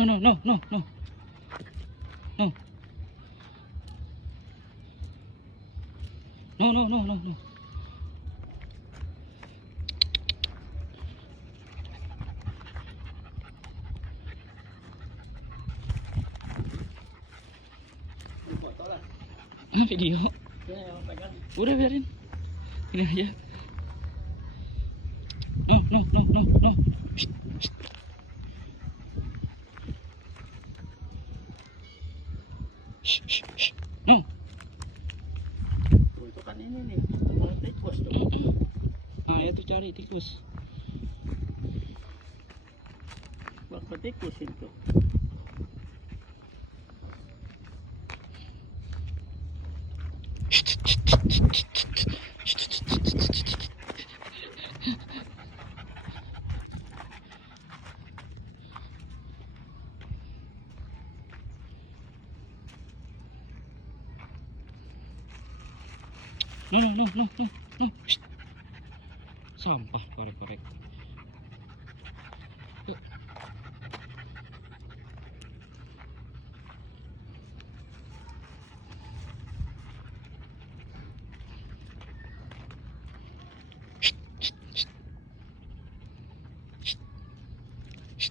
No, no, no, no, no. No. No, no, no, no, no. Video. Udah biarin. Ini aja. No, no, no, no, no. Shh, shh. Shh, shh, shh. No. Itu kan ini nih, temuan tikus tuh. Ah, itu cari tikus. Bakal tikus itu. No, no, no, no, no, no. Shh. Sampah korek-korek. Yuk. Shh, shh, shh. Shh, shh.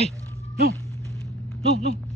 Hey, no, no, no.